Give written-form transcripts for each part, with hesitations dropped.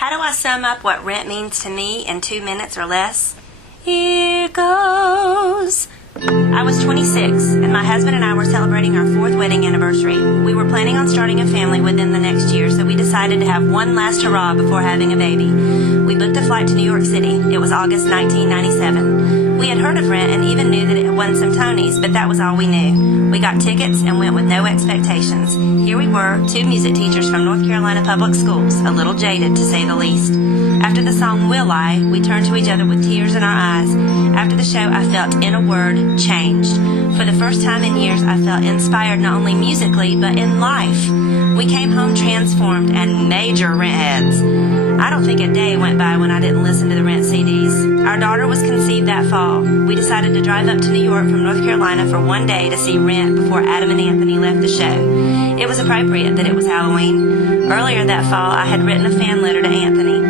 How do I sum up what rent means to me in 2 minutes or less? Here goes. I was 26, and my husband and I were celebrating our 4th wedding anniversary. We were planning on starting a family within the next year, so we decided to have one last hurrah before having a baby. We booked a flight to New York City. It was August 1997. We had heard of Rent and even knew that it had won some Tonys, but that was all we knew. We got tickets and went with no expectations. Here we were, 2 music teachers from North Carolina Public Schools, a little jaded to say the least. After the song Will I, we turned to each other with tears in our eyes. After the show, I felt, in a word, changed. For the first time in years, I felt inspired not only musically, but in life. We came home transformed and major Rent heads. I don't think a day went by when I didn't listen to the Rent CDs. Our daughter was conceived that fall. We decided to drive up to New York from North Carolina for one day to see Rent before Adam and Anthony left the show. It was appropriate that it was Halloween. Earlier that fall, I had written a fan letter to Anthony.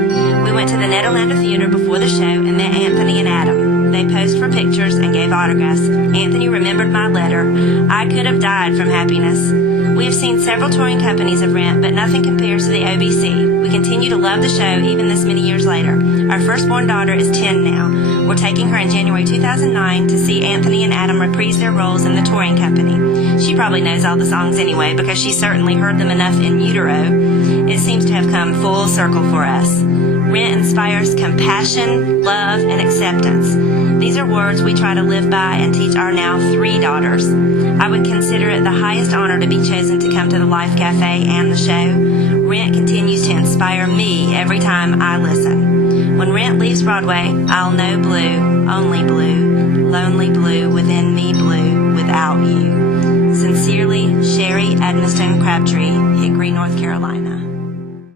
We went to the Nederlander Theater before the show and met Anthony and Adam. They posed for pictures and gave autographs. Anthony remembered my letter. I could have died from happiness. We have seen several touring companies of Rent, but nothing compares to the OBC. We continue to love the show even this many years later. Our firstborn daughter is 10 now. We're taking her in January 2009 to see Anthony and Adam reprise their roles in the touring company. She probably knows all the songs anyway because she certainly heard them enough in utero. It seems to have come full circle for us. Rent inspires compassion, love, and acceptance. These are words we try to live by and teach our now 3 daughters. I would consider it the highest honor to be chosen to come to the Life Cafe and the show. Rent continues to inspire me every time I listen. When Rent leaves Broadway, I'll know blue, only blue, lonely blue, within me blue, without you. Sincerely, Shari, Edmisten, Crabtree, Hickory, North Carolina.